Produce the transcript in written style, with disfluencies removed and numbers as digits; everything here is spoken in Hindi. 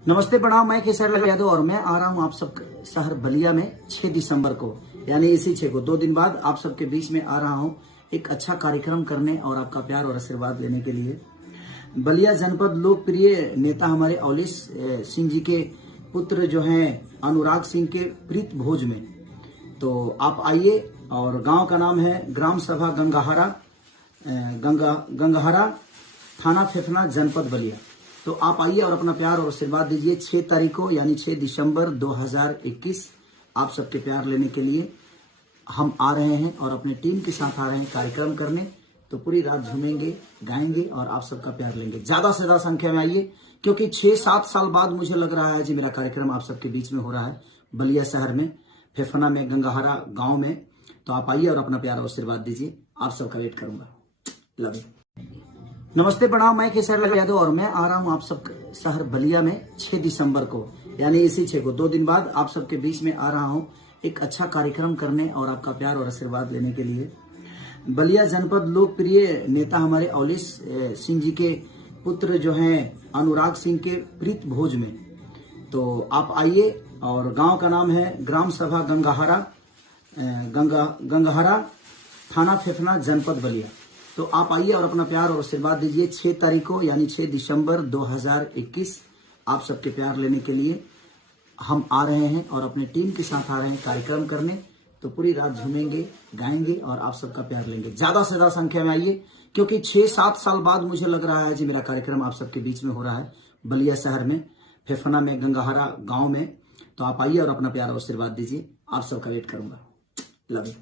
नमस्ते प्रणाम। मैं केसर यादव और मैं आ रहा हूँ आप सब शहर बलिया में 6 दिसंबर को, यानी इसी 6 को 2 दिन बाद आप सबके बीच में आ रहा हूँ एक अच्छा कार्यक्रम करने और आपका प्यार और आशीर्वाद लेने के लिए। बलिया जनपद लोकप्रिय नेता हमारे अवलेश सिंह जी के पुत्र जो हैं अनुराग सिंह के प्रीत भोज में, तो आप आइए। और गांव का नाम है ग्राम सभा गंगहरा, थाना फेफना, जनपद बलिया। तो आप आइए और अपना प्यार और आशीर्वाद दीजिए। 6 तारीख को यानी 6 दिसंबर 2021 आप सबके प्यार लेने के लिए हम आ रहे हैं और अपने टीम के साथ आ रहे हैं कार्यक्रम करने। तो पूरी रात झूमेंगे, गाएंगे और आप सबका प्यार लेंगे। ज्यादा से ज्यादा संख्या में आइए, क्योंकि 6-7 साल बाद मुझे लग रहा है जी मेरा कार्यक्रम आप सबके बीच में हो रहा है बलिया शहर में, फेफना में, गंगहरा गांव में। तो आप आइए और अपना प्यार और आशीर्वाद दीजिए। आप सबका वेट करूंगा। Love you. नमस्ते प्रणाम। मैं केसर यादव और मैं आ रहा हूँ आप सब शहर बलिया में 6 दिसंबर को, यानी इसी 6 को 2 दिन बाद आप सबके बीच में आ रहा हूँ एक अच्छा कार्यक्रम करने और आपका प्यार और आशीर्वाद लेने के लिए। बलिया जनपद लोकप्रिय नेता हमारे अवलेश सिंह जी के पुत्र जो हैं अनुराग सिंह के प्रीत भोज में, तो आप आइए। और गांव का नाम है ग्राम सभा गंगहरा, थाना फेफना, जनपद बलिया। तो आप आइए और अपना प्यार और आशीर्वाद दीजिए। 6 तारीख को यानी 6 दिसंबर 2021 आप सबके प्यार लेने के लिए हम आ रहे हैं और अपने टीम के साथ आ रहे हैं कार्यक्रम करने। तो पूरी रात झूमेंगे, गाएंगे और आप सबका प्यार लेंगे। ज्यादा से ज्यादा संख्या में आइए, क्योंकि 6-7 साल बाद मुझे लग रहा है जी मेरा कार्यक्रम आप सबके बीच में हो रहा है बलिया शहर में, फेफना में, गंगहरा गांव में। तो आप आइए और अपना प्यार और आशीर्वाद दीजिए। आप सबका वेट करूंगा। Love you.